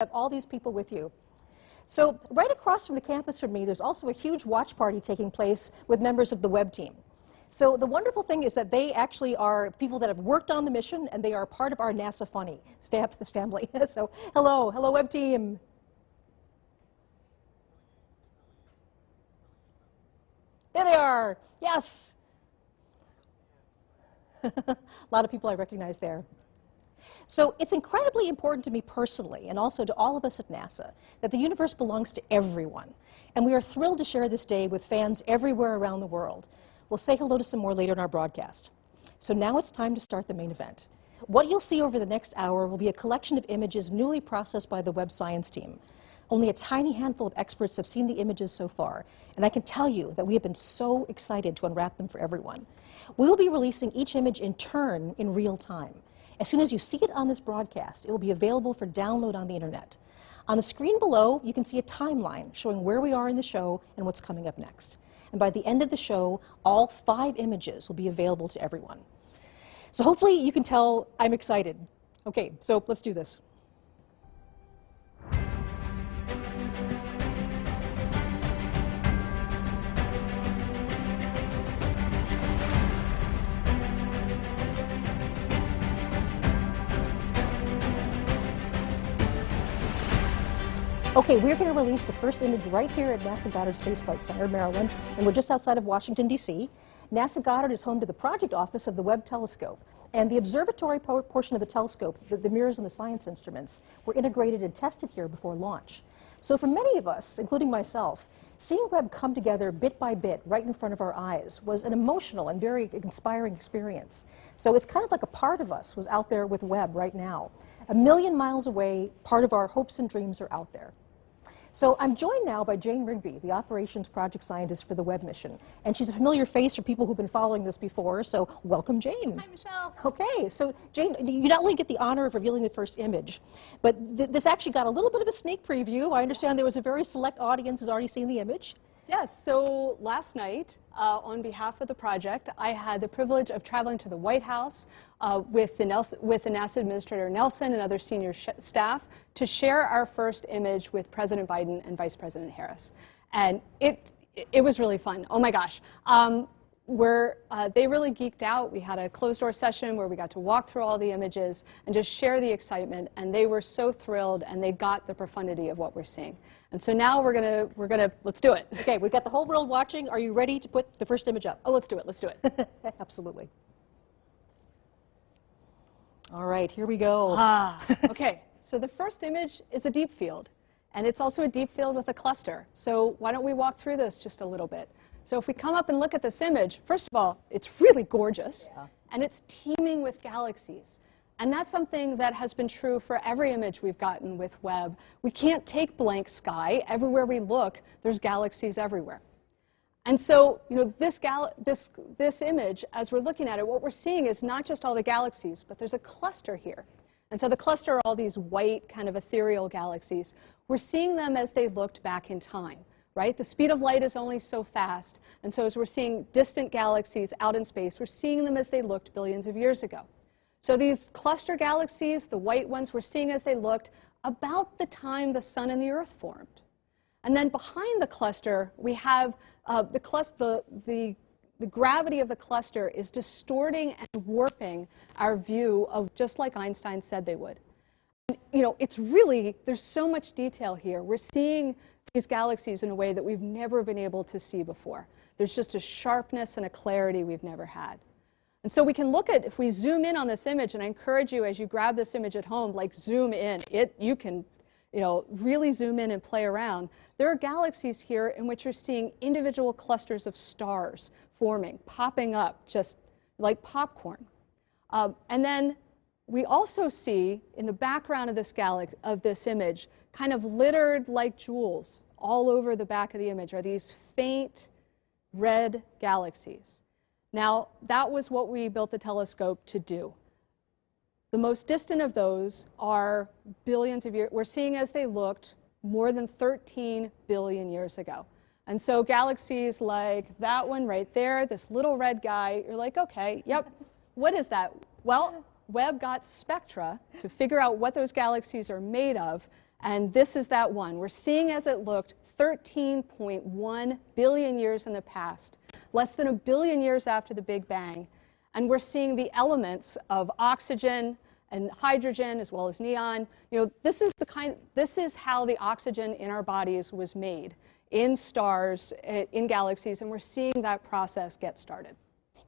have all these people with you. So right across from the campus from me, there's also a huge watch party taking place with members of the Webb team. So the wonderful thing is that they actually are people that have worked on the mission, and they are part of our NASA Funny family. So hello Webb team. There they are, yes. A lot of people I recognize there. So it's incredibly important to me personally, and also to all of us at NASA, that the universe belongs to everyone. And we are thrilled to share this day with fans everywhere around the world. We'll say hello to some more later in our broadcast. So now it's time to start the main event. What you'll see over the next hour will be a collection of images newly processed by the Webb science team. Only a tiny handful of experts have seen the images so far, and I can tell you that we have been so excited to unwrap them for everyone. We will be releasing each image in turn in real time. As soon as you see it on this broadcast, it will be available for download on the internet. On the screen below, you can see a timeline showing where we are in the show and what's coming up next. And by the end of the show, all 5 images will be available to everyone. So hopefully you can tell I'm excited. Okay, so let's do this. Okay, we're going to release the first image right here at NASA Goddard Space Flight Center, Maryland, and we're just outside of Washington, D.C. NASA Goddard is home to the project office of the Webb Telescope, and the observatory portion of the telescope, the mirrors and the science instruments, were integrated and tested here before launch. So for many of us, including myself, seeing Webb come together bit by bit right in front of our eyes was an emotional and very inspiring experience. So it's kind of like a part of us was out there with Webb right now. A million miles away, part of our hopes and dreams are out there. So I'm joined now by Jane Rigby, the operations project scientist for the Webb mission. And she's a familiar face for people who've been following this before, so welcome, Jane. Hi, Michelle. Okay, so Jane, you not only get the honor of revealing the first image, but this actually got a little bit of a sneak preview. I understand there was a very select audience who's already seen the image. Yes, so last night, on behalf of the project, I had the privilege of traveling to the White House with the NASA Administrator Nelson and other senior staff to share our first image with President Biden and Vice President Harris. And it was really fun. Oh my gosh. They really geeked out. We had a closed-door session where we got to walk through all the images and just share the excitement, and they were so thrilled, and they got the profundity of what we're seeing. And so now let's do it. Okay, we've got the whole world watching. Are you ready to put the first image up? Oh, let's do it. Absolutely. All right, here we go. Okay, so the first image is a deep field, and it's also a deep field with a cluster. So why don't we walk through this just a little bit? So if we come up and look at this image, first of all, it's really gorgeous, and it's teeming with galaxies. And that's something that has been true for every image we've gotten with Webb. We can't take blank sky. Everywhere we look, there's galaxies everywhere. And so, you know, this image, as we're looking at it, what we're seeing is not just all the galaxies, but there's a cluster here. And so the cluster are all these white, kind of ethereal galaxies. We're seeing them as they looked back in time, right? The speed of light is only so fast. And so as we're seeing distant galaxies out in space, we're seeing them as they looked billions of years ago. So these cluster galaxies, the white ones, we're seeing as they looked about the time the sun and the earth formed. And then behind the cluster, we have the gravity of the cluster is distorting and warping our view of, just like Einstein said they would. And, you know, it's really, there's so much detail here. We're seeing these galaxies in a way that we've never been able to see before. There's just a sharpness and a clarity we've never had. And so we can look at, if we zoom in on this image, and I encourage you as you grab this image at home, like zoom in. You can, you know, really zoom in and play around. There are galaxies here in which you're seeing individual clusters of stars forming, popping up just like popcorn. And then we also see in the background of this image, kind of littered like jewels all over the back of the image are these faint red galaxies. Now, that was what we built the telescope to do. The most distant of those are billions of years. We're seeing as they looked more than 13 billion years ago. And so galaxies like that one right there, this little red guy, you're like, okay, yep, what is that? Well, Webb got spectra to figure out what those galaxies are made of, And this is that one. We're seeing as it looked 13.1 billion years in the past, less than a billion years after the Big Bang. And we're seeing the elements of oxygen and hydrogen as well as neon. You know, this is how the oxygen in our bodies was made in stars, in galaxies, and we're seeing that process get started.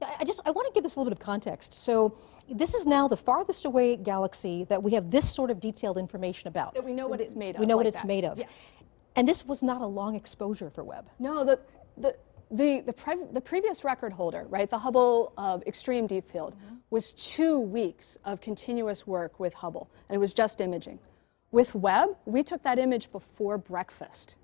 Yeah, I want to give this a little bit of context. So this is now the farthest away galaxy that we have this sort of detailed information about. That we know what it's made of. We know what it's made of. Yes. And this was not a long exposure for Webb. No, the previous record holder, right, the Hubble Extreme Deep Field, was 2 weeks of continuous work with Hubble, and it was just imaging. With Webb, we took that image before breakfast.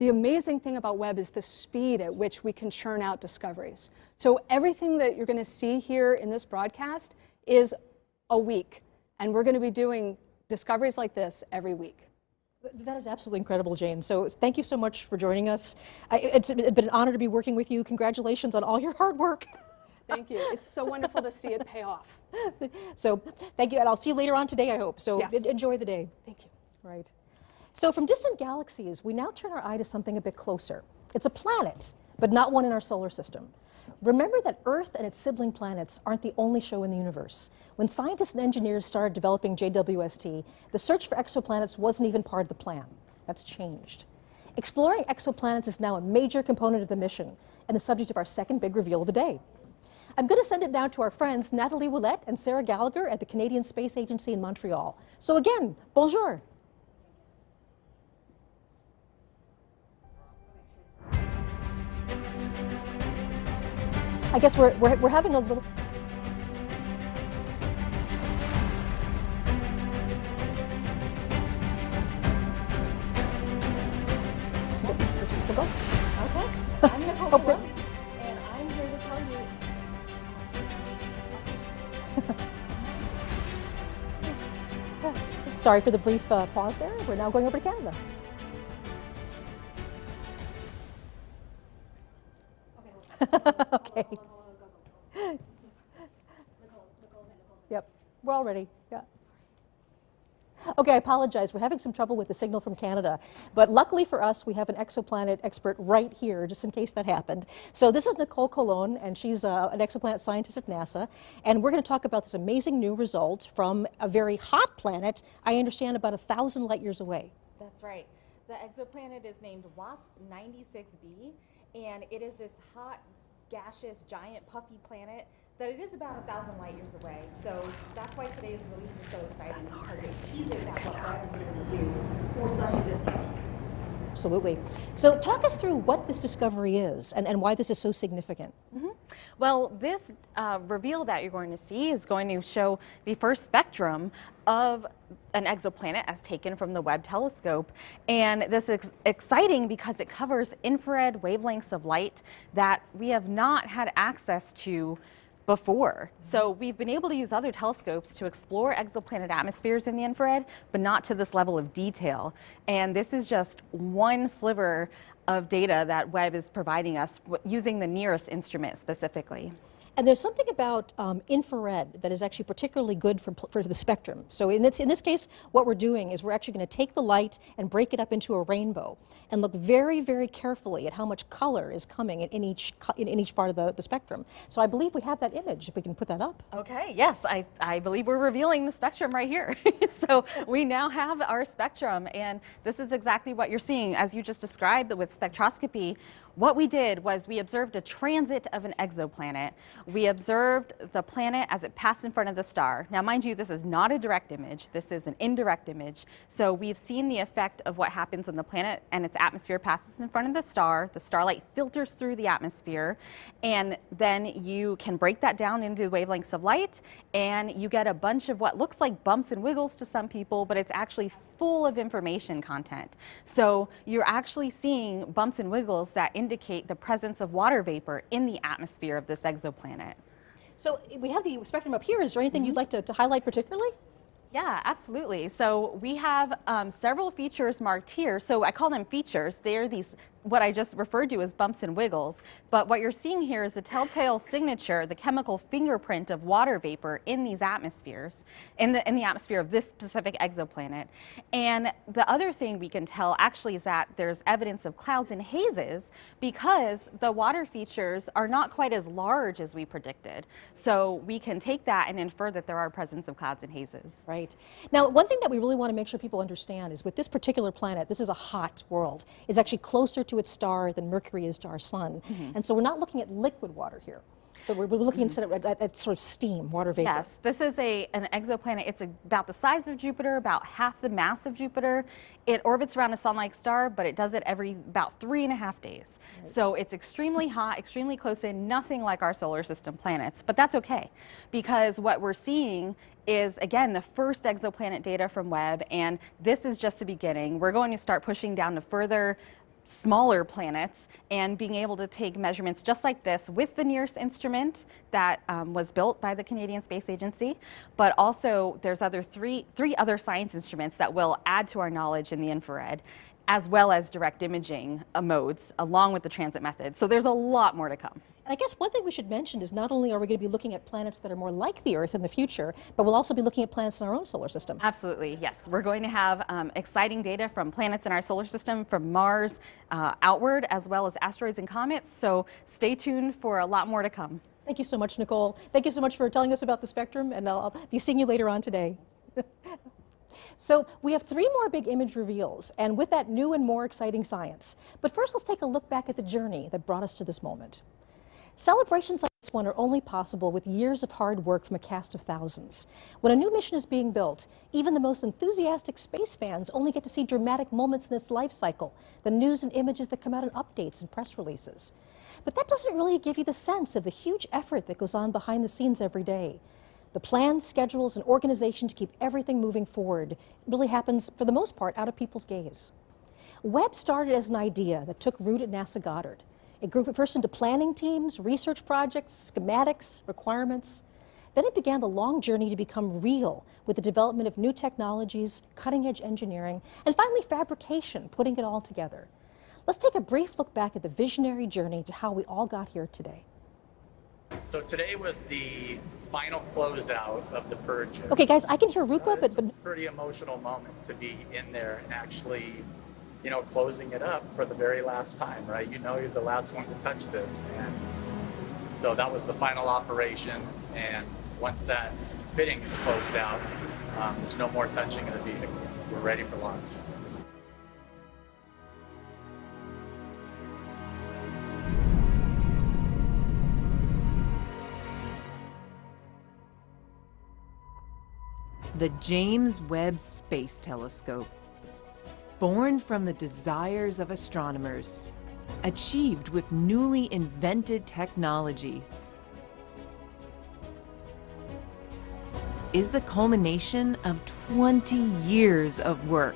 The amazing thing about Webb is the speed at which we can churn out discoveries. So everything that you're going to see here in this broadcast is a week, and we're going to be doing discoveries like this every week. That is absolutely incredible, Jane. So thank you so much for joining us. It's been an honor to be working with you. Congratulations on all your hard work. Thank you. It's so wonderful to see it pay off. So thank you, and I'll see you later on today, I hope. So yes. Enjoy the day. Thank you. Right. So from distant galaxies, we now turn our eye to something a bit closer. It's a planet, but not one in our solar system. Remember that Earth and its sibling planets aren't the only show in the universe. When scientists and engineers started developing JWST, the search for exoplanets wasn't even part of the plan. That's changed. Exploring exoplanets is now a major component of the mission and the subject of our second big reveal of the day. I'm going to send it now to our friends Natalie Willette and Sarah Gallagher at the Canadian Space Agency in Montreal. So again, bonjour. I guess we're having a little... We'll go. Okay. I'm Nicole Malone, and I'm here to tell you... Sorry for the brief pause there. We're now going over to Canada. Okay. Yep, we're all ready. Yeah. Okay, I apologize. We're having some trouble with the signal from Canada, but luckily for us, we have an exoplanet expert right here, just in case that happened. So this is Nicole Colon, and she's an exoplanet scientist at NASA, and we're going to talk about this amazing new result from a very hot planet, I understand about 1,000 light years away. That's right. The exoplanet is named WASP-96b, and it is this hot, gaseous, giant, puffy planet that it is about 1,000 light years away. So that's why today's release is so exciting, because it teases at what Webb is able to do for such a distant. Absolutely. So talk us through what this discovery is and why this is so significant. Mm-hmm. Well, this reveal that you're going to see is going to show the first spectrum of an exoplanet as taken from the Webb telescope. And this is exciting because it covers infrared wavelengths of light that we have not had access to before. So we've been able to use other telescopes to explore exoplanet atmospheres in the infrared, but not to this level of detail. And this is just one sliver of data that Webb is providing us using the nearest instrument specifically. And there's something about infrared that is actually particularly good for the spectrum. So in this case, what we're doing is we're actually going to take the light and break it up into a rainbow and look very, very carefully at how much color is coming in each part of the spectrum. So I believe we have that image, if we can put that up. Okay, yes, I believe we're revealing the spectrum right here. So we now have our spectrum, and this is exactly what you're seeing. As you just described with spectroscopy, what we did was we observed a transit of an exoplanet. We observed the planet as it passed in front of the star. Now, mind you, this is not a direct image. This is an indirect image. So we've seen the effect of what happens when the planet and its atmosphere passes in front of the star. The starlight filters through the atmosphere, and then you can break that down into wavelengths of light, and you get a bunch of what looks like bumps and wiggles to some people, but it's actually full of information content. So you're actually seeing bumps and wiggles that indicate the presence of water vapor in the atmosphere of this exoplanet. So we have the spectrum up here. Is there anything you'd like to highlight particularly? Yeah, absolutely. So we have several features marked here. So I call them features. They're these what I just referred to as bumps and wiggles, but what you're seeing here is a telltale signature, the chemical fingerprint of water vapor in these atmospheres, in the atmosphere of this specific exoplanet. And the other thing we can tell actually is that there's evidence of clouds and hazes because the water features are not quite as large as we predicted. So we can take that and infer that there are presence of clouds and hazes. Right. Now, one thing that we really want to make sure people understand is with this particular planet, this is a hot world. It's actually closer to its star than Mercury is to our sun. And so we're not looking at liquid water here, but we're looking instead at sort of steam, water vapor. Yes, this is an exoplanet. It's about the size of Jupiter, about half the mass of Jupiter. It orbits around a sun-like star, but it does it every about 3.5 days. So it's extremely hot, extremely close in, nothing like our solar system planets. But that's okay, because what we're seeing is, again, the first exoplanet data from Webb, and this is just the beginning. We're going to start pushing down to further smaller planets and being able to take measurements just like this with the NIRS instrument that was built by the Canadian Space Agency, but also there's three other science instruments that will add to our knowledge in the infrared, as well as direct imaging modes along with the transit method. So there's a lot more to come. And I guess one thing we should mention is not only are we going to be looking at planets that are more like the Earth in the future, but we'll also be looking at planets in our own solar system. Absolutely, yes. We're going to have exciting data from planets in our solar system, from Mars outward, as well as asteroids and comets. So stay tuned for a lot more to come. Thank you so much, Nicole. Thank you so much for telling us about the spectrum, and I'll be seeing you later on today. So we have 3 more big image reveals, and with that, new and more exciting science. But first, let's take a look back at the journey that brought us to this moment. Celebrations like this one are only possible with years of hard work from a cast of thousands. When a new mission is being built, even the most enthusiastic space fans only get to see dramatic moments in its life cycle, the news and images that come out in updates and press releases. But that doesn't really give you the sense of the huge effort that goes on behind the scenes every day. The plans, schedules, and organization to keep everything moving forward really happens, for the most part, out of people's gaze. Webb started as an idea that took root at NASA Goddard. It grew first into planning teams, research projects, schematics, requirements. Then it began the long journey to become real with the development of new technologies, cutting-edge engineering, and finally fabrication, putting it all together. Let's take a brief look back at the visionary journey to how we all got here today. So today was the final closeout of the purge. Okay, guys, I can hear Rupa, It's but a pretty emotional moment to be in there and actually, you know, closing it up for the very last time, right? You know, you're the last one to touch this, and so that was the final operation. And once that fitting is closed out, there's no more touching of the vehicle. We're ready for launch. The James Webb Space Telescope. Born from the desires of astronomers, achieved with newly invented technology, is the culmination of 20 years of work.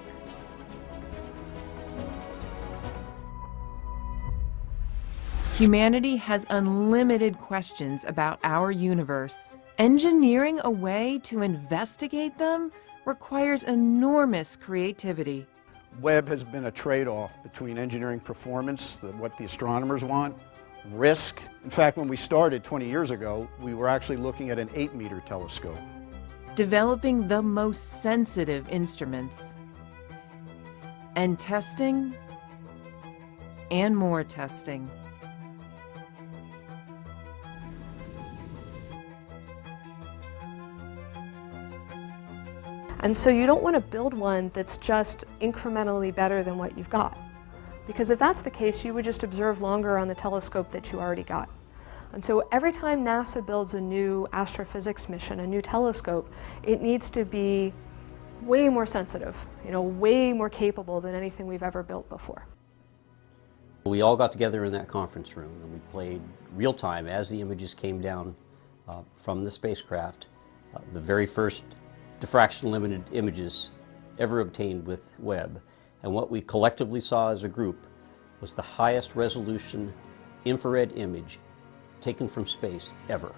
Humanity has unlimited questions about our universe. Engineering a way to investigate them requires enormous creativity. Webb has been a trade-off between engineering performance, what the astronomers want, risk. In fact, when we started 20 years ago, we were actually looking at an 8-meter telescope. Developing the most sensitive instruments. And testing, and more testing. And so you don't want to build one that's just incrementally better than what you've got. Because if that's the case, you would just observe longer on the telescope that you already got. And so every time NASA builds a new astrophysics mission, a new telescope, it needs to be way more sensitive, way more capable than anything we've ever built before. We all got together in that conference room and we played real time as the images came down from the spacecraft. The very first diffraction limited images ever obtained with Webb. And what we collectively saw as a group was the highest resolution infrared image taken from space ever.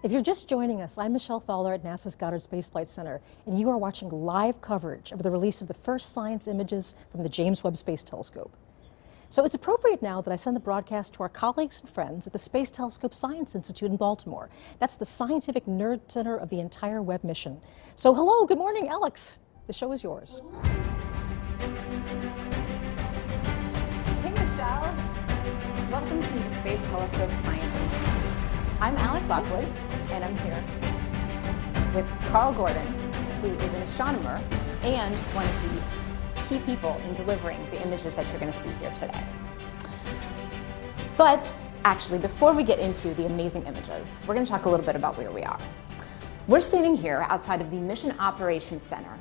If you're just joining us, I'm Michelle Thaler at NASA's Goddard Space Flight Center, and you are watching live coverage of the release of the first science images from the James Webb Space Telescope. So it's appropriate now that I send the broadcast to our colleagues and friends at the Space Telescope Science Institute in Baltimore. That's the scientific nerd center of the entire Webb mission. So hello, good morning, Alex. The show is yours. Hey, Michelle. Welcome to the Space Telescope Science Institute. I'm Alex Lockwood, and I'm here with Carl Gordon, who is an astronomer and one of the key people in delivering the images that you're going to see here today. But actually, before we get into the amazing images, we're going to talk a little bit about where we are. We're standing here outside of the Mission Operations Center,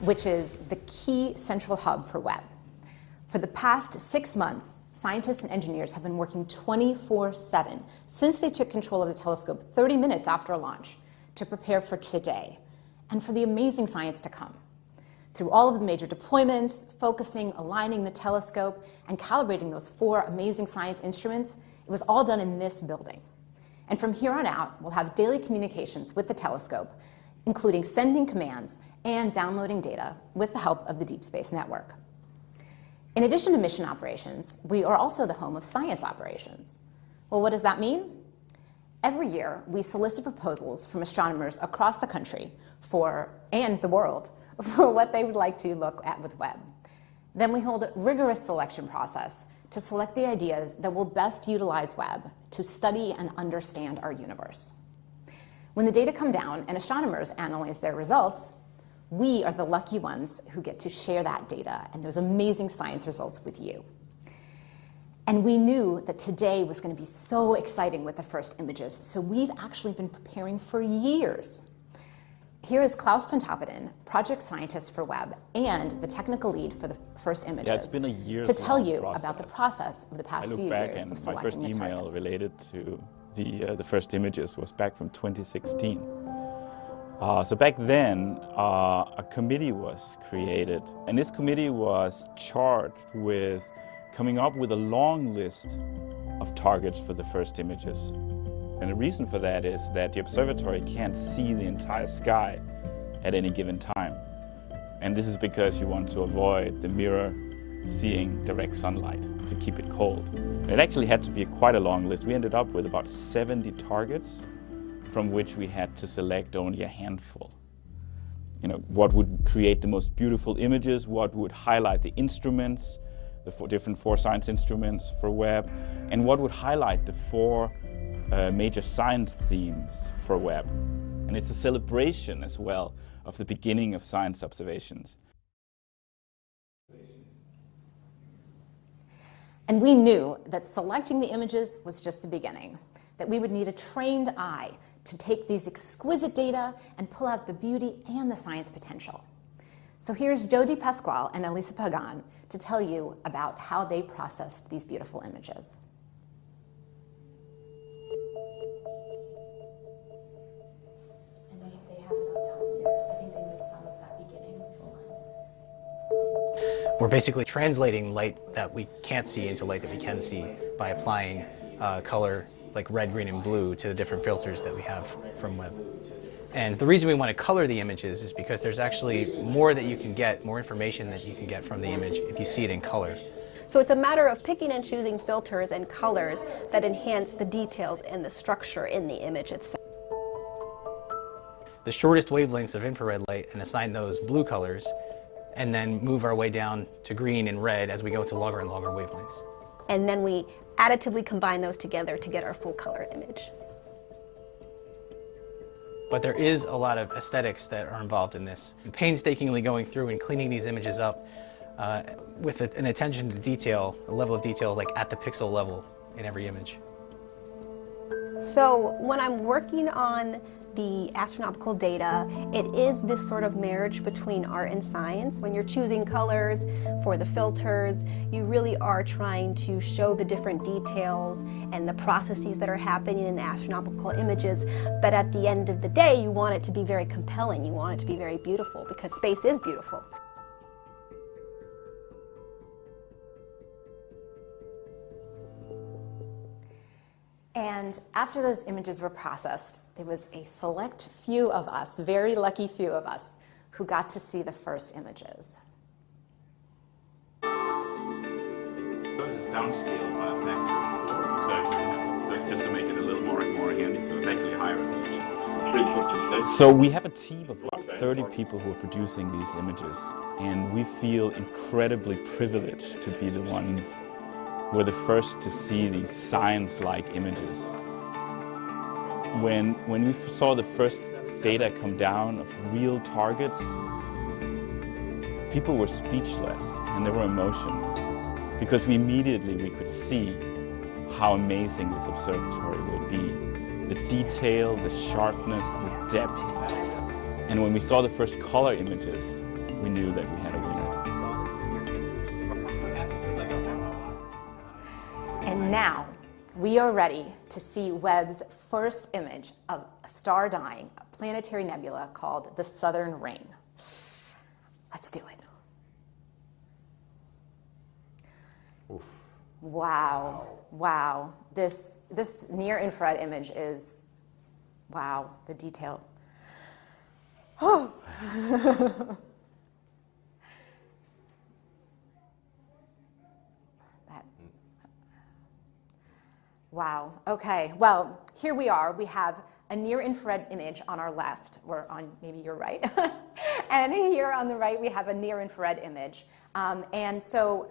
which is the key central hub for Webb. For the past 6 months, scientists and engineers have been working 24/7 since they took control of the telescope 30 minutes after launch to prepare for today and for the amazing science to come. Through all of the major deployments, focusing, aligning the telescope, and calibrating those 4 amazing science instruments, it was all done in this building. And from here on out, we'll have daily communications with the telescope, including sending commands and downloading data with the help of the Deep Space Network. In addition to mission operations, we are also the home of science operations. Well, what does that mean? Every year, we solicit proposals from astronomers across the country and the world for what they would like to look at with Webb. Then we hold a rigorous selection process to select the ideas that will best utilize Webb to study and understand our universe. When the data come down and astronomers analyze their results, we are the lucky ones who get to share that data and those amazing science results with you. And we knew that today was going to be so exciting with the first images, so we've actually been preparing for years. Here is Klaus Pontoppidan, project scientist for Webb and the technical lead for the first images, it's been a year's to tell you process. about the process of the past few years of my selecting first the email targets. related to the first images was back from 2016. So back then, a committee was created, and this committee was charged with coming up with a long list of targets for the first images. And the reason for that is that the observatory can't see the entire sky at any given time. And this is because you want to avoid the mirror seeing direct sunlight to keep it cold. And it actually had to be quite a long list. We ended up with about 70 targets, from which we had to select only a handful. You know, what would create the most beautiful images, what would highlight the instruments, the different 4 science instruments for Webb, and what would highlight the 4 major science themes for Webb. And it's a celebration as well of the beginning of science observations. And we knew that selecting the images was just the beginning, that we would need a trained eye to take these exquisite data and pull out the beauty and the science potential. So here's Jody Pasquale and Elisa Pagan to tell you about how they processed these beautiful images. And they have it up downstairs. I think they missed some of that beginning one. We're basically translating light that we can't see into light that we can see by applying color like red, green, and blue to the different filters that we have from Webb. And the reason we want to color the images is because there's actually more that you can get, more information that you can get from the image if you see it in color. So it's a matter of picking and choosing filters and colors that enhance the details and the structure in the image itself. The shortest wavelengths of infrared light and assign those blue colors, and then move our way down to green and red as we go to longer and longer wavelengths. And then we additively combine those together to get our full color image. But there is a lot of aesthetics that are involved in this. Painstakingly going through and cleaning these images up with an attention to detail, a level of detail like at the pixel level in every image. So when I'm working on the astronomical data, it is this sort of marriage between art and science. When you're choosing colors for the filters, you really are trying to show the different details and the processes that are happening in the astronomical images. But at the end of the day, you want it to be very compelling. You want it to be very beautiful because space is beautiful. And And after those images were processed, there was a select few of us, very lucky few of us, who got to see the first images. It's downscaled by a factor of 4. So it's just to make it a little more handy, so it's actually higher resolution. So we have a team of about 30 people who are producing these images, and we feel incredibly privileged to be the ones who are the first to see these science-like images. When we saw the first data come down of real targets, people were speechless and there were emotions, because we could see how amazing this observatory will be. The detail, the sharpness, the depth. And when we saw the first color images, we knew that we had a winner. And now, we are ready to see Webb's first image of a star dying, a planetary nebula called the Southern Ring. Let's do it. Oof. Wow, wow. This near-infrared image is, wow, the detail. Oh. Wow, okay, well, here we are. We have a near-infrared image on our left, or on maybe your right. And here on the right, we have a near-infrared image. And so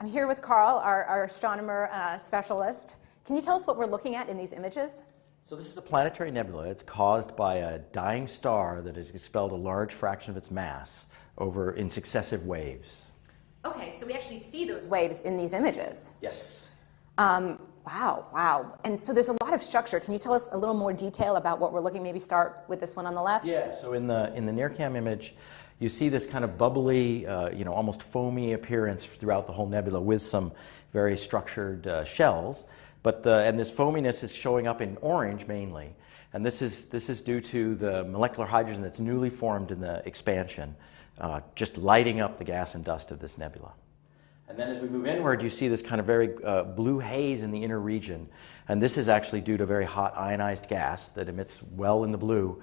I'm here with Carl, our astronomer specialist. Can you tell us what we're looking at in these images? So this is a planetary nebula. It's caused by a dying star that has expelled a large fraction of its mass over in successive waves. Okay, so we actually see those waves in these images. Yes. Wow, wow. And so there's a lot of structure. Can you tell us a little more detail about what we're looking? Maybe start with this one on the left. Yeah, so in the NIRCam image, you see this kind of bubbly, almost foamy appearance throughout the whole nebula with some very structured shells. And this foaminess is showing up in orange mainly. And this is due to the molecular hydrogen that's newly formed in the expansion, just lighting up the gas and dust of this nebula. And then as we move inward, you see this kind of very blue haze in the inner region. And this is actually due to very hot ionized gas that emits well in the blue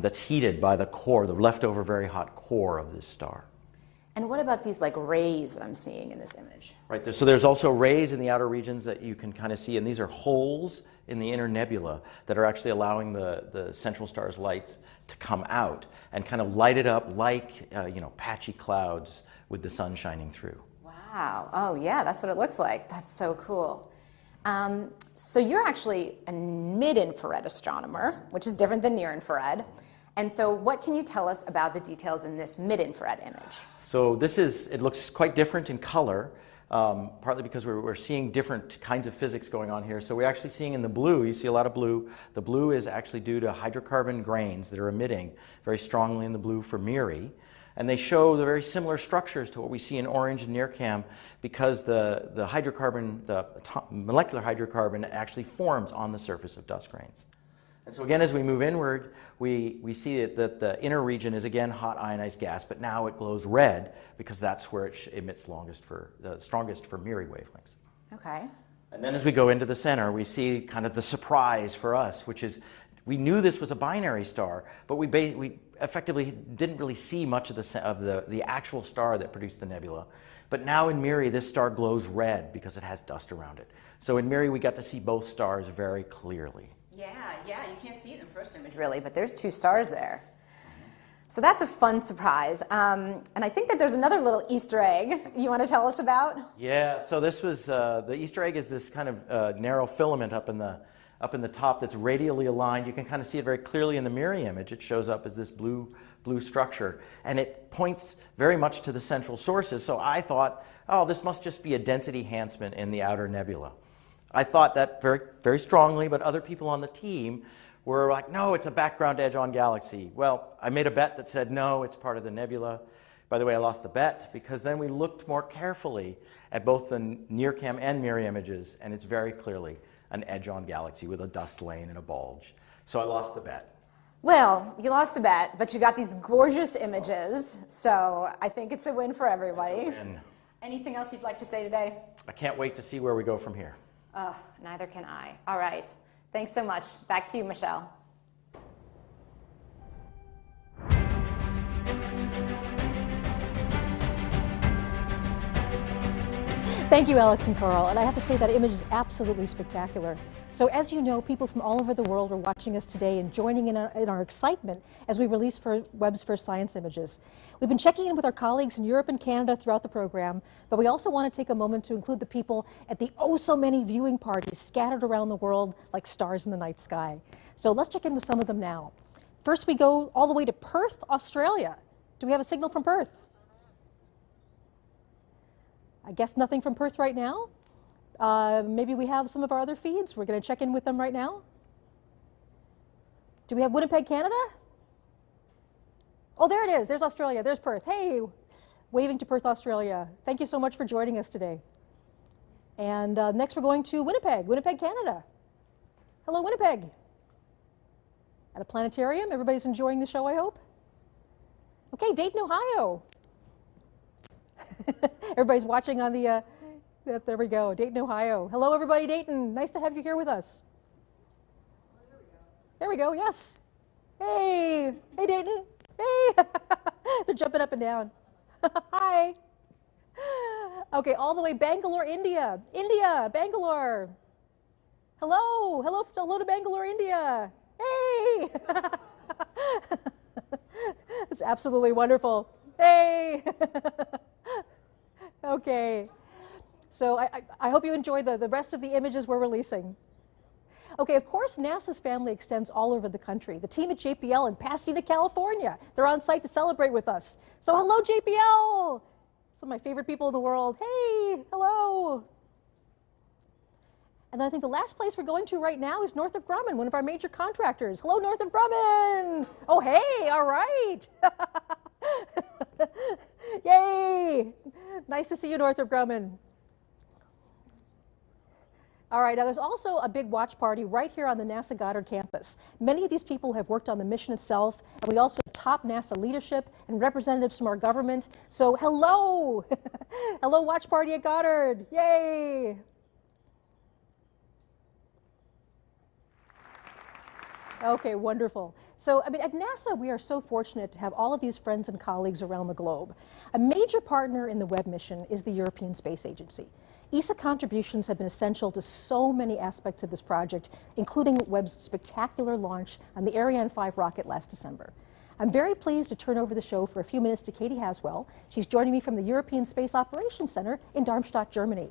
that's heated by the core, the leftover very hot core of this star. And what about these like rays that I'm seeing in this image? Right, so there's also rays in the outer regions that you can kind of see, and these are holes in the inner nebula that are actually allowing the central star's light to come out and kind of light it up like patchy clouds with the sun shining through. Wow, oh yeah, that's what it looks like. That's so cool. So you're actually a mid-infrared astronomer, which is different than near-infrared. And so what can you tell us about the details in this mid-infrared image? So it looks quite different in color, partly because we're seeing different kinds of physics going on here. So we're actually seeing in the blue, you see a lot of blue. The blue is actually due to hydrocarbon grains that are emitting very strongly in the blue for Miri. And they show the very similar structures to what we see in orange and NIRCam because the molecular hydrocarbon actually forms on the surface of dust grains. And so again, as we move inward, we see that the inner region is again hot ionized gas, but now it glows red because that's where it emits the strongest for Miri wavelengths. Okay. And then as we go into the center, we see kind of the surprise for us, which is we knew this was a binary star, but we effectively didn't really see much of the actual star that produced the nebula. But now in Miri, this star glows red because it has dust around it. So in Miri, we got to see both stars very clearly. Yeah, you can't see it in the first image really, but there's two stars there. So that's a fun surprise. And I think that there's another little Easter egg you want to tell us about? Yeah, so this was, the Easter egg is this kind of narrow filament up in the top that's radially aligned. You can kind of see it very clearly in the Miri image. It shows up as this blue structure. And it points very much to the central sources. So I thought, oh, this must just be a density enhancement in the outer nebula. I thought that very, very strongly, but other people on the team were like, no, it's a background edge-on galaxy. Well, I made a bet that said, no, it's part of the nebula. By the way, I lost the bet because then we looked more carefully at both the NIRCam and Miri images, and it's very clearly an edge-on galaxy with a dust lane and a bulge. So I lost the bet. Well, you lost the bet, but you got these gorgeous images, so I think it's a win for everybody. It's a win. Anything else you'd like to say today? I can't wait to see where we go from here. Neither can I. All right. Thanks so much. Back to you, Michelle. Thank you, Alex and Carl. And I have to say that image is absolutely spectacular. So as you know, people from all over the world are watching us today and joining in our excitement as we release Webb's first science images. We've been checking in with our colleagues in Europe and Canada throughout the program, but we also want to take a moment to include the people at the so many viewing parties scattered around the world like stars in the night sky. So let's check in with some of them now. First, we go all the way to Perth, Australia. Do we have a signal from Perth? I guess nothing from Perth right now. Maybe we have some of our other feeds. We're going to check in with them right now. Do we have Winnipeg, Canada? Oh, there it is. There's Australia. There's Perth. Hey, waving to Perth, Australia. Thank you so much for joining us today. And next we're going to Winnipeg, Canada. Hello, Winnipeg. At a planetarium. Everybody's enjoying the show, I hope. Okay, Dayton, Ohio. Everybody's watching on the, there we go, Dayton, Ohio. Hello, everybody, Dayton. Nice to have you here with us. There we go, yes. Hey, hey, Dayton. Hey, they're jumping up and down. Hi. Okay, all the way Bangalore, India. India, Bangalore. Hello, hello to Bangalore, India. Hey. It's absolutely wonderful. Hey. Okay, so I hope you enjoy the rest of the images we're releasing. Okay, of course, NASA's family extends all over the country. The team at JPL in Pasadena, California, they're on site to celebrate with us. So hello, JPL! Some of my favorite people in the world. Hey, hello! And then I think the last place we're going to right now is Northrop Grumman, one of our major contractors. Hello, Northrop Grumman! Oh, hey, all right! Yay! Nice to see you, Northrop Grumman. All right, now there's also a big watch party right here on the NASA Goddard campus. Many of these people have worked on the mission itself, and we also have top NASA leadership and representatives from our government. So hello! Hello, watch party at Goddard. Yay! Okay, wonderful. So, I mean, at NASA, we are so fortunate to have all of these friends and colleagues around the globe. A major partner in the Webb mission is the European Space Agency. ESA contributions have been essential to so many aspects of this project, including Webb's spectacular launch on the Ariane 5 rocket last December. I'm very pleased to turn over the show for a few minutes to Katie Haswell. She's joining me from the European Space Operations Center in Darmstadt, Germany.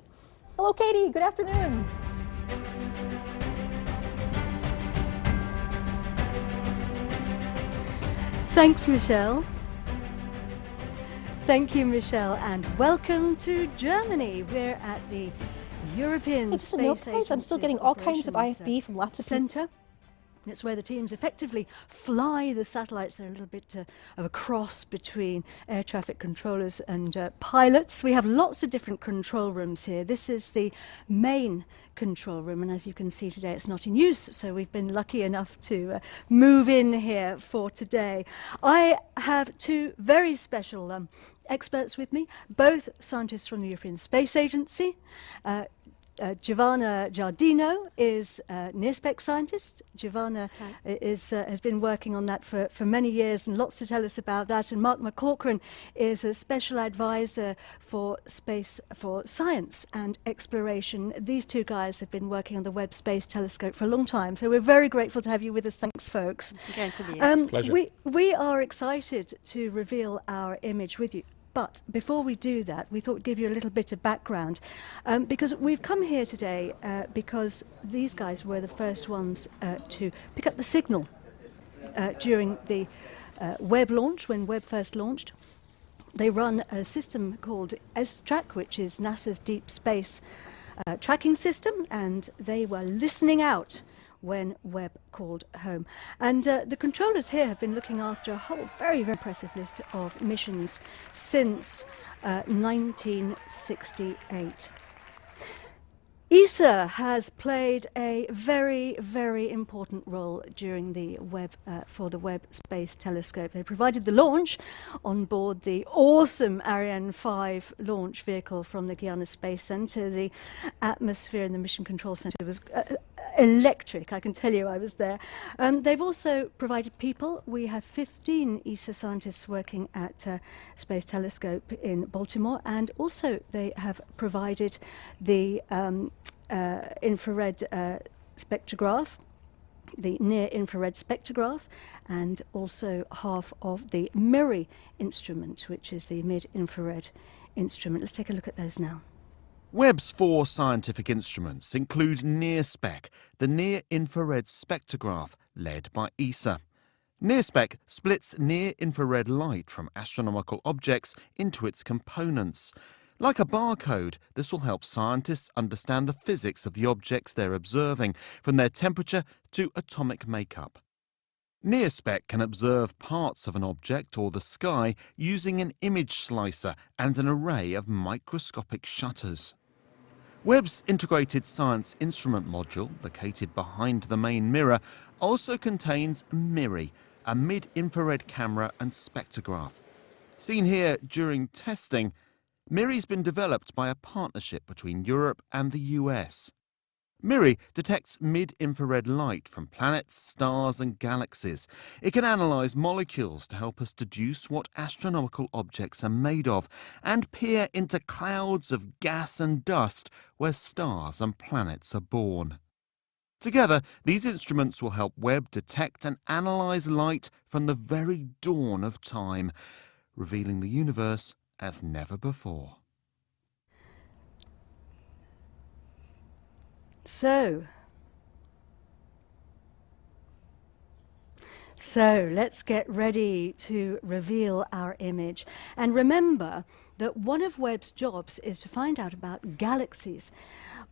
Hello, Katie. Good afternoon. Thanks, Michelle. Thank you, Michelle, and welcome to Germany. We're at the European Space Agency. I'm still getting all kinds of IFB from lots of center. It's where the teams effectively fly the satellites. They're a little bit of a cross between air traffic controllers and pilots. We have lots of different control rooms here. This is the main control room, and as you can see today, it's not in use, so we've been lucky enough to move in here for today. I have two very special experts with me, both scientists from the European Space Agency. Giovanna Giardino is a near-spec scientist. Giovanna has been working on that for many years and lots to tell us about that. And Mark McCaughrean is a special advisor for space, for science and exploration. These two guys have been working on the Webb Space Telescope for a long time, so we're very grateful to have you with us. Thanks, folks. Great to be here. Pleasure. We are excited to reveal our image with you. But before we do that, we thought we'd give you a little bit of background, because we've come here today because these guys were the first ones to pick up the signal during the Webb launch, when Webb first launched. They run a system called S-Track, which is NASA's deep space tracking system, and they were listening out when Webb called home. And the controllers here have been looking after a whole very, very impressive list of missions since 1968. ESA has played a very, very important role during the for the Webb Space Telescope. They provided the launch on board the awesome Ariane 5 launch vehicle from the Guiana Space Center. The atmosphere in the Mission Control Center was electric, I can tell you I was there. They've also provided people. We have 15 ESA scientists working at Space Telescope in Baltimore, and also they have provided the infrared spectrograph, the near-infrared spectrograph, and also half of the MIRI instrument, which is the mid-infrared instrument. Let's take a look at those now. Webb's 4 scientific instruments include NIRSPEC, the near-infrared spectrograph led by ESA. NIRSPEC splits near-infrared light from astronomical objects into its components. Like a barcode, this will help scientists understand the physics of the objects they're observing, from their temperature to atomic makeup. NIRSPEC can observe parts of an object or the sky using an image slicer and an array of microscopic shutters. Webb's integrated science instrument module, located behind the main mirror, also contains MIRI, a mid-infrared camera and spectrograph. Seen here during testing, MIRI's been developed by a partnership between Europe and the US. MIRI detects mid-infrared light from planets, stars and galaxies. It can analyse molecules to help us deduce what astronomical objects are made of and peer into clouds of gas and dust where stars and planets are born. Together, these instruments will help Webb detect and analyse light from the very dawn of time, revealing the universe as never before. So let's get ready to reveal our image. And remember that one of Webb's jobs is to find out about galaxies,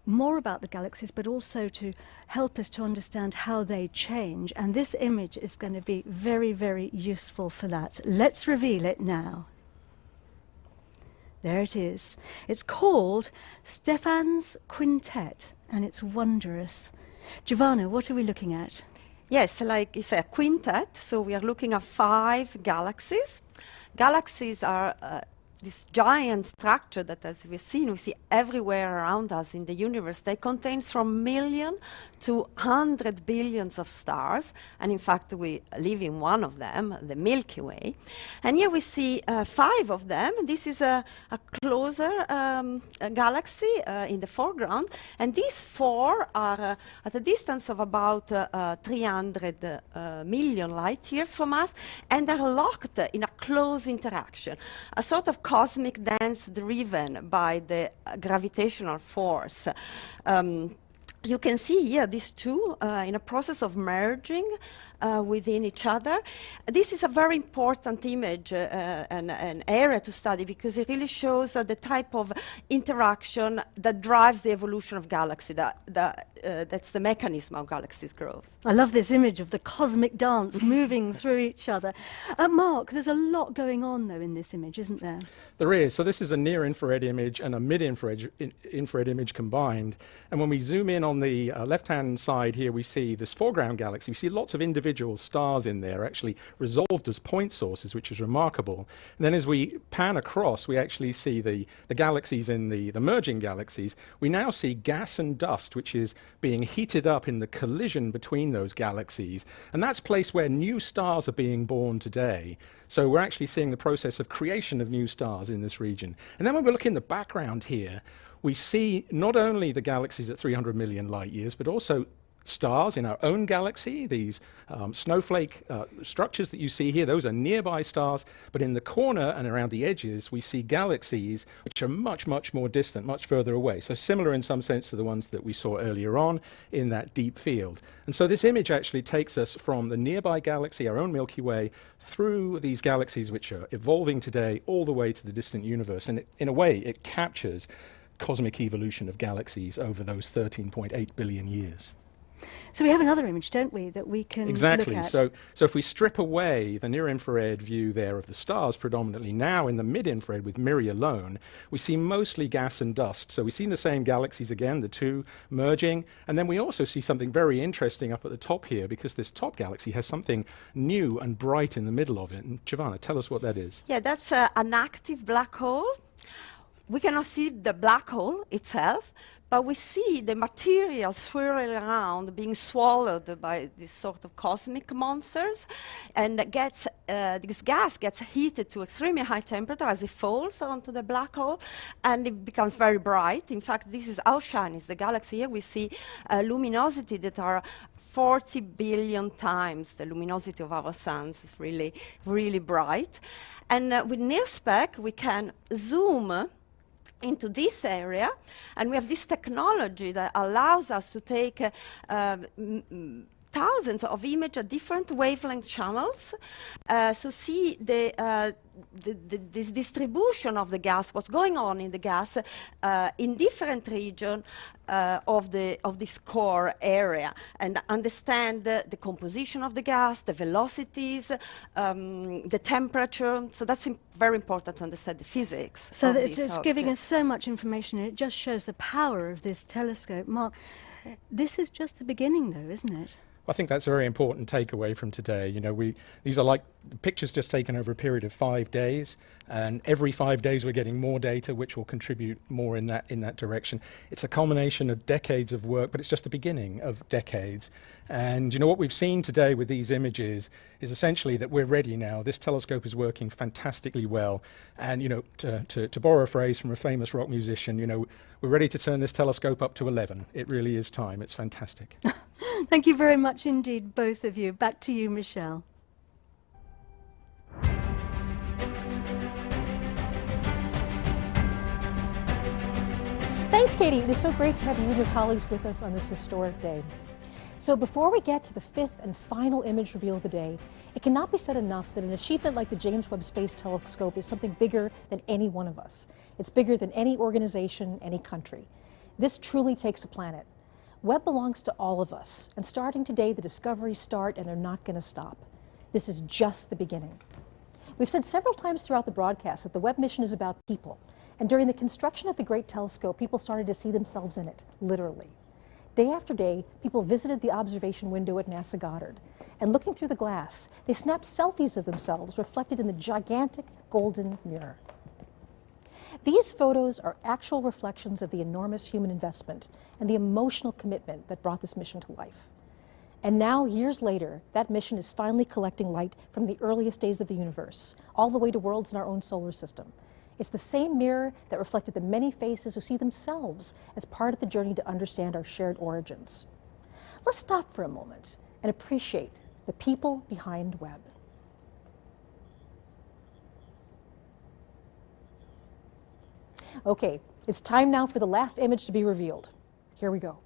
more about the galaxies, but also to help us to understand how they change. And this image is going to be very, very useful for that. Let's reveal it now. There it is. It's called Stephan's Quintet, and it's wondrous. Giovanna, what are we looking at? Yes, like it's a quintet, so we are looking at 5 galaxies. Galaxies are this giant structure that, as we've seen, we see everywhere around us in the universe. They contain from million to 100 billions of stars, and in fact we live in one of them, the Milky Way. And here we see 5 of them. This is a closer galaxy in the foreground, and these 4 are at a distance of about 300 million light years from us, and are locked in a close interaction, a sort of cosmic dance driven by the gravitational force. You can see here these 2 in a process of merging within each other. This is a very important image, an area to study, because it really shows the type of interaction that drives the evolution of galaxies. That's the mechanism of galaxies' growth. I love this image of the cosmic dance moving through each other. Mark, there's a lot going on, though, in this image, isn't there? There is. So this is a near-infrared image and a mid-infrared infrared image combined. And when we zoom in on the left-hand side here, we see this foreground galaxy. We see lots of individual stars in there, actually resolved as point sources, which is remarkable. And then as we pan across, we actually see the galaxies in the merging galaxies. We now see gas and dust, which is being heated up in the collision between those galaxies. And that's a place where new stars are being born today. So we're actually seeing the process of creation of new stars in this region. And then when we look in the background here, we see not only the galaxies at 300 million light years, but also stars in our own galaxy. These snowflake structures that you see here, those are nearby stars, but in the corner and around the edges we see galaxies which are much, much more distant, much further away. So similar in some sense to the ones that we saw earlier on in that deep field. And so this image actually takes us from the nearby galaxy, our own Milky Way, through these galaxies which are evolving today all the way to the distant universe. And in a way it captures cosmic evolution of galaxies over those 13.8 billion years. So we have another image, don't we, that we can exactly. look at? So if we strip away the near-infrared view there of the stars predominantly, now in the mid-infrared with MIRI alone, we see mostly gas and dust. So we see the same galaxies again, the 2 merging, and then we also see something very interesting up at the top here, because this top galaxy has something new and bright in the middle of it. And Giovanna, tell us what that is. Yeah, that's an active black hole. We cannot see the black hole itself, but we see the material swirling around, being swallowed by these sort of cosmic monsters, and this gas gets heated to extremely high temperature as it falls onto the black hole, and it becomes very bright. In fact, this is how shiny is the galaxy. Here we see luminosity that are 40 billion times the luminosity of our suns. It's really, really bright. And with NIRSpec, we can zoom into this area, and we have this technology that allows us to take thousands of images at different wavelength channels, so see this distribution of the gas, what's going on in the gas in different regions of this core area, and understand the composition of the gas, the velocities, the temperature. So that's very important to understand the physics. So it's giving us so much information, and it just shows the power of this telescope. Mark, this is just the beginning, though, isn't it? I think that's a very important takeaway from today. You know, these are like pictures just taken over a period of 5 days, and every 5 days we're getting more data which will contribute more in that direction. It's a culmination of decades of work, but it's just the beginning of decades. And you know, what we've seen today with these images is essentially that we're ready now. This telescope is working fantastically well, and you know, to borrow a phrase from a famous rock musician, you know, we're ready to turn this telescope up to 11. It really is time. It's fantastic. Thank you very much indeed, both of you. Back to you, Michelle. Thanks, Katie. It is so great to have you and your colleagues with us on this historic day. So before we get to the fifth and final image reveal of the day, it cannot be said enough that an achievement like the James Webb Space Telescope is something bigger than any one of us. It's bigger than any organization, any country. This truly takes a planet. Webb belongs to all of us, and starting today, the discoveries start, and they're not going to stop. This is just the beginning. We've said several times throughout the broadcast that the Webb mission is about people, and during the construction of the Great Telescope, people started to see themselves in it, literally. Day after day, people visited the observation window at NASA Goddard, and looking through the glass, they snapped selfies of themselves reflected in the gigantic golden mirror. These photos are actual reflections of the enormous human investment and the emotional commitment that brought this mission to life. And now, years later, that mission is finally collecting light from the earliest days of the universe, all the way to worlds in our own solar system. It's the same mirror that reflected the many faces who see themselves as part of the journey to understand our shared origins. Let's stop for a moment and appreciate the people behind Webb. Okay, it's time now for the last image to be revealed. Here we go.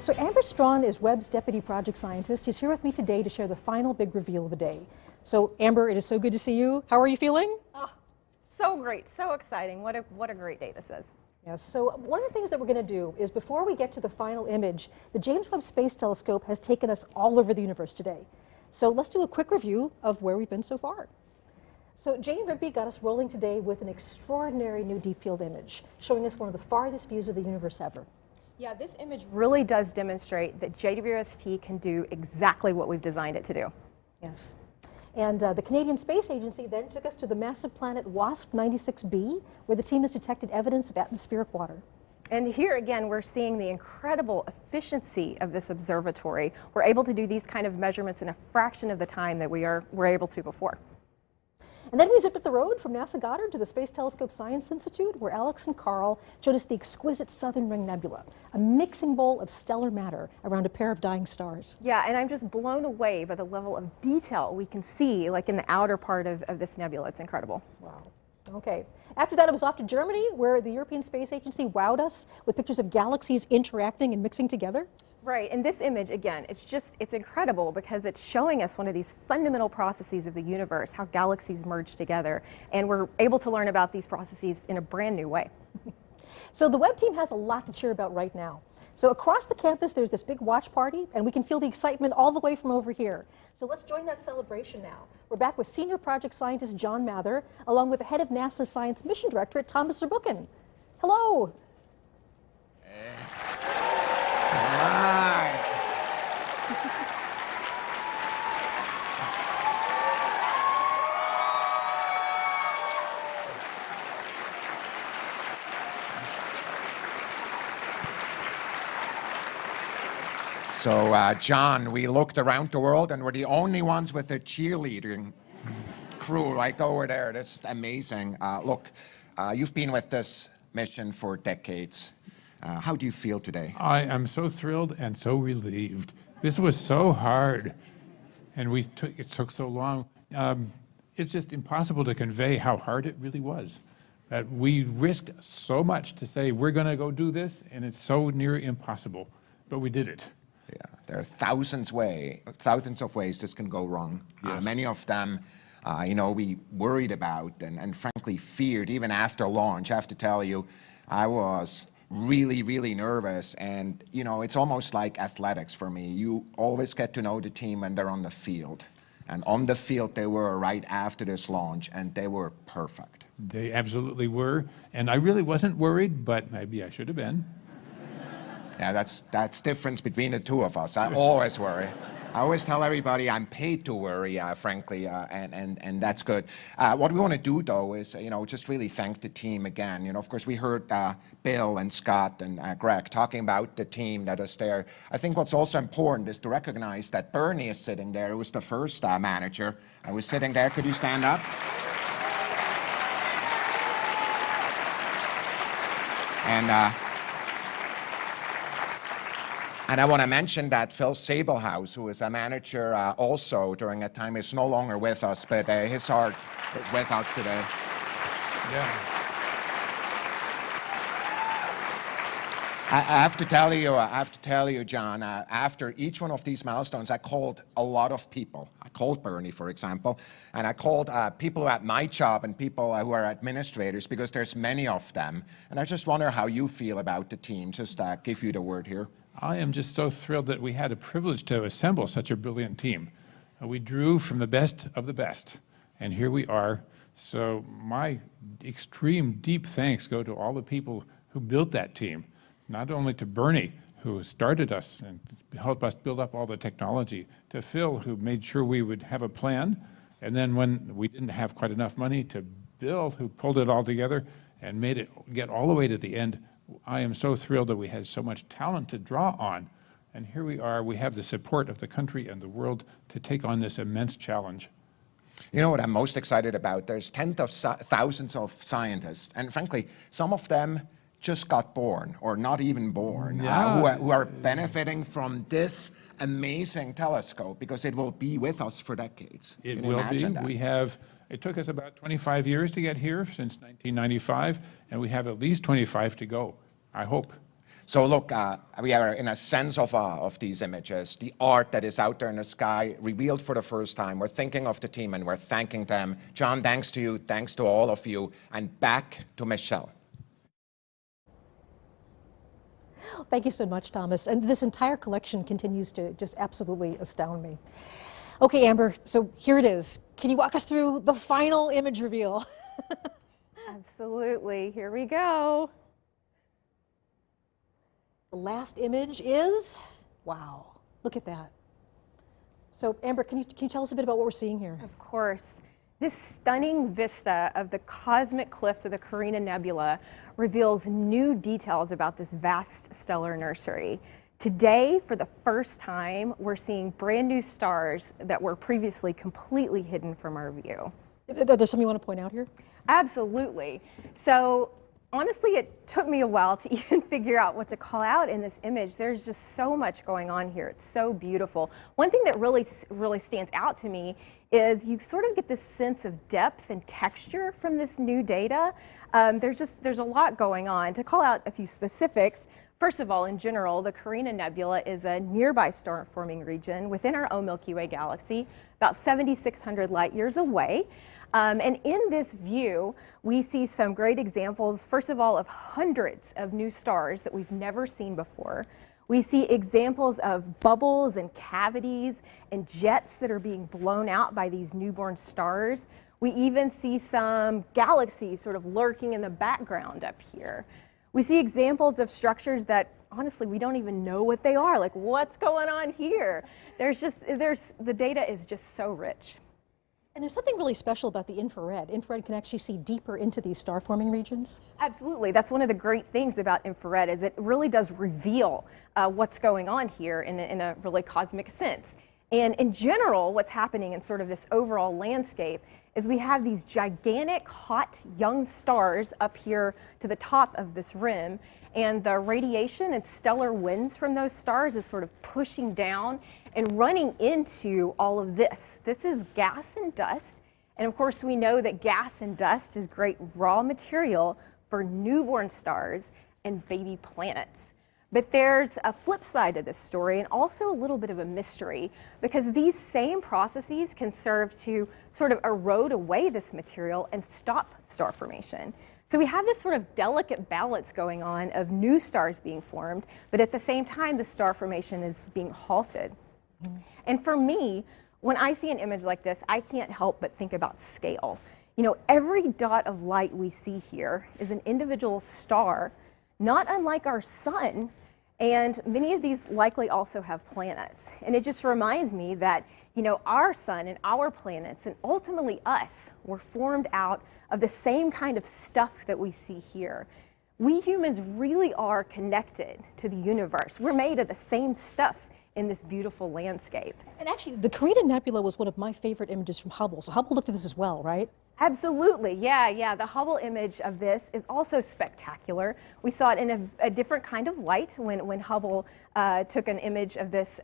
So Amber Strawn is Webb's deputy project scientist. She's here with me today to share the final big reveal of the day. So Amber, it is so good to see you. How are you feeling? Oh, so great, so exciting. What a great day this is. Yes, so one of the things that we're going to do is before we get to the final image, the James Webb Space Telescope has taken us all over the universe today. So let's do a quick review of where we've been so far. So Jane Rigby got us rolling today with an extraordinary new deep field image, showing us one of the farthest views of the universe ever. Yeah, this image really does demonstrate that JWST can do exactly what we've designed it to do. Yes. And the Canadian Space Agency then took us to the massive planet WASP 96b, where the team has detected evidence of atmospheric water. And here again, we're seeing the incredible efficiency of this observatory. We're able to do these kind of measurements in a fraction of the time that we're able to before. And then we zipped up the road from NASA Goddard to the Space Telescope Science Institute, where Alex and Carl showed us the exquisite Southern Ring Nebula, a mixing bowl of stellar matter around a pair of dying stars. Yeah, and I'm just blown away by the level of detail we can see, like in the outer part of this nebula. It's incredible. Wow. Okay. After that, it was off to Germany, where the European Space Agency wowed us with pictures of galaxies interacting and mixing together. Right, and this image, again, it's incredible because it's showing us one of these fundamental processes of the universe, how galaxies merge together, and we're able to learn about these processes in a brand new way. So the Webb team has a lot to cheer about right now. So across the campus, there's this big watch party, and we can feel the excitement all the way from over here. So let's join that celebration now. We're back with Senior Project Scientist John Mather, along with the head of NASA's Science Mission Directorate, Thomas Zurbuchen. Hello. Hi. So, John, we looked around the world and we're the only ones with a cheerleading crew right over there. That's amazing. Look, you've been with this mission for decades. How do you feel today? I am so thrilled and so relieved. This was so hard, and it took so long. It's just impossible to convey how hard it really was. That we risked so much to say we're going to go do this, and it's so near impossible, but we did it. Yeah, there are thousands of ways this can go wrong. Yes. Many of them, we worried about and frankly feared even after launch. I have to tell you, I was really, really nervous, and it's almost like athletics for me. You always get to know the team when they're on the field, and on the field they were right after this launch, and they were perfect. They absolutely were, and I really wasn't worried, but maybe I should have been. Yeah, that's difference between the two of us. I always worry. I always tell everybody I'm paid to worry, frankly, and that's good. What we want to do, though, is just really thank the team again. Of course, we heard Bill and Scott and Greg talking about the team that is there. I think what's also important is to recognize that Bernie is sitting there, who was the first manager. I was sitting there. Could you stand up? And I want to mention that Phil Sabelhaus, who was a manager also during that time, is no longer with us, but his heart is with us today. Yeah. I have to tell you, John, after each one of these milestones, I called a lot of people. I called Bernie, for example, and I called people who had my job and people who are administrators, because there's many of them. And I just wonder how you feel about the team. Just give you the word here. I am just so thrilled that we had a privilege to assemble such a brilliant team. We drew from the best of the best, and here we are. So my extreme deep thanks go to all the people who built that team, not only to Bernie, who started us and helped us build up all the technology, to Phil, who made sure we would have a plan, and then when we didn't have quite enough money, to Bill, who pulled it all together and made it get all the way to the end. I am so thrilled that we had so much talent to draw on, and here we are. We have the support of the country and the world to take on this immense challenge. You know what I'm most excited about? There's tens of thousands of scientists, and frankly, some of them just got born or not even born, who are benefiting from this amazing telescope, because it will be with us for decades. It will be. It took us about 25 years to get here, since 1995, and we have at least 25 to go, I hope. So look, we are in a sense of these images, the art that is out there in the sky, revealed for the first time. We're thinking of the team and we're thanking them. John, thanks to you, thanks to all of you, and back to Michelle. Thank you so much, Thomas. And this entire collection continues to just absolutely astound me. Okay, Amber, so here it is. Can you walk us through the final image reveal? Absolutely. Here we go. The last image is, wow, look at that. So, Amber, can you tell us a bit about what we're seeing here? Of course. This stunning vista of the cosmic cliffs of the Carina Nebula reveals new details about this vast stellar nursery. Today, for the first time, we're seeing brand new stars that were previously completely hidden from our view. There's something you want to point out here? Absolutely. So honestly, it took me a while to even figure out what to call out in this image. There's just so much going on here. It's so beautiful. One thing that really stands out to me is you sort of get this sense of depth and texture from this new data. There's a lot going on. To call out a few specifics, first of all, in general, the Carina Nebula is a nearby star-forming region within our own Milky Way galaxy, about 7,600 light years away. And in this view, we see some great examples, first of all, of hundreds of new stars that we've never seen before. We see examples of bubbles and cavities and jets that are being blown out by these newborn stars. We even see some galaxies sort of lurking in the background up here. We see examples of structures that, honestly, we don't even know what they are. Like, what's going on here? The data is just so rich. And there's something really special about the infrared. Infrared can actually see deeper into these star-forming regions. Absolutely. That's one of the great things about infrared, is it really does reveal what's going on here in a really cosmic sense. And in general, what's happening in sort of this overall landscape is we have these gigantic, hot, young stars up here to the top of this rim, and the radiation and stellar winds from those stars is sort of pushing down and running into all of this. This is gas and dust, and of course we know that gas and dust is great raw material for newborn stars and baby planets. But there's a flip side to this story, and also a little bit of a mystery, because these same processes can serve to sort of erode away this material and stop star formation. So we have this sort of delicate balance going on of new stars being formed, but at the same time the star formation is being halted. And for me, when I see an image like this, I can't help but think about scale. You know, every dot of light we see here is an individual star, not unlike our sun, and many of these likely also have planets. And it just reminds me that, you know, our sun and our planets, and ultimately us, were formed out of the same kind of stuff that we see here. We humans really are connected to the universe. We're made of the same stuff in this beautiful landscape. And actually, the Carina Nebula was one of my favorite images from Hubble. So Hubble looked at this as well, right? Absolutely, yeah. The Hubble image of this is also spectacular. We saw it in a different kind of light when Hubble took an image of this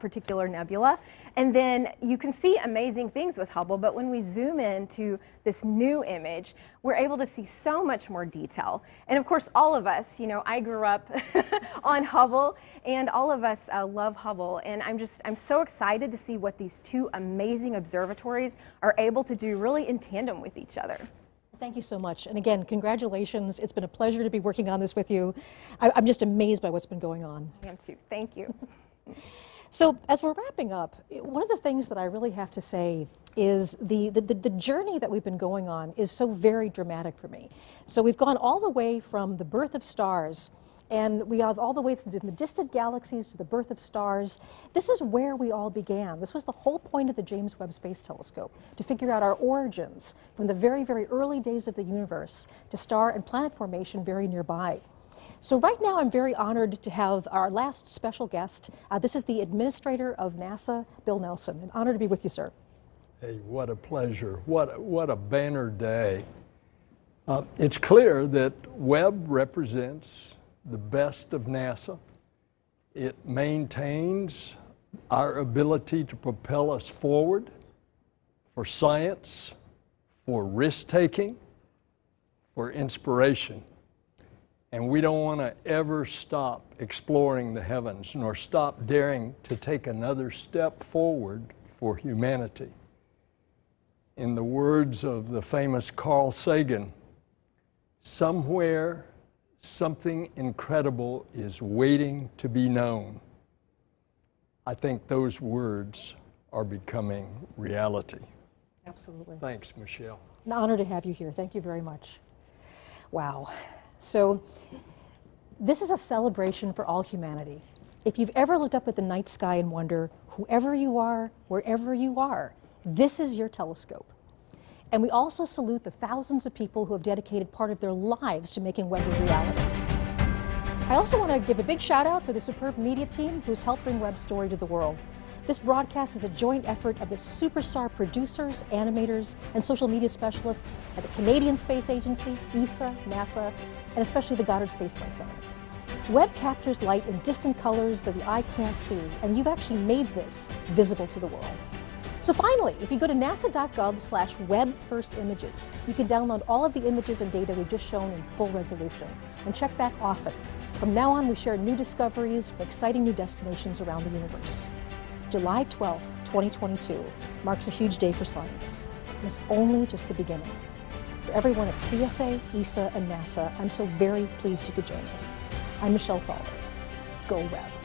particular nebula. And then you can see amazing things with Hubble, but when we zoom in to this new image, we're able to see so much more detail. And of course, all of us, you know, I grew up on Hubble, and all of us love Hubble. And I'm so excited to see what these two amazing observatories are able to do really in tandem with each other. Thank you so much. And again, congratulations. It's been a pleasure to be working on this with you. I'm just amazed by what's been going on. I am too. Thank you. So as we're wrapping up, one of the things that I really have to say is the journey that we've been going on is so very dramatic for me. So we've gone all the way from the birth of stars, and we have all the way from the distant galaxies to the birth of stars. This is where we all began. This was the whole point of the James Webb Space Telescope, to figure out our origins from the very, very early days of the universe to star and planet formation very nearby. So right now I'm very honored to have our last special guest. This is the Administrator of NASA, Bill Nelson. An honor to be with you, sir. Hey, what a pleasure. What a banner day. It's clear that Webb represents the best of NASA. It maintains our ability to propel us forward for science, for risk-taking, for inspiration. And we don't want to ever stop exploring the heavens, nor stop daring to take another step forward for humanity. In the words of the famous Carl Sagan, somewhere something incredible is waiting to be known. I think those words are becoming reality. Absolutely. Thanks, Michelle. An honor to have you here. Thank you very much. Wow. So this is a celebration for all humanity. If you've ever looked up at the night sky and wonder, whoever you are, wherever you are, this is your telescope. And we also salute the thousands of people who have dedicated part of their lives to making Webb a reality. I also want to give a big shout out for the superb media team who's helped bring Webb's story to the world. This broadcast is a joint effort of the superstar producers, animators, and social media specialists at the Canadian Space Agency, ESA, NASA, and especially the Goddard Space Flight Center. Webb captures light in distant colors that the eye can't see, and you've actually made this visible to the world. So finally, if you go to nasa.gov/web-first-images, you can download all of the images and data we've just shown in full resolution, and check back often. From now on, we share new discoveries from exciting new destinations around the universe. July 12th, 2022 marks a huge day for science, and it's only just the beginning. For everyone at CSA, ESA, and NASA, I'm so very pleased you could join us. I'm Michelle Fowler. Go Webb.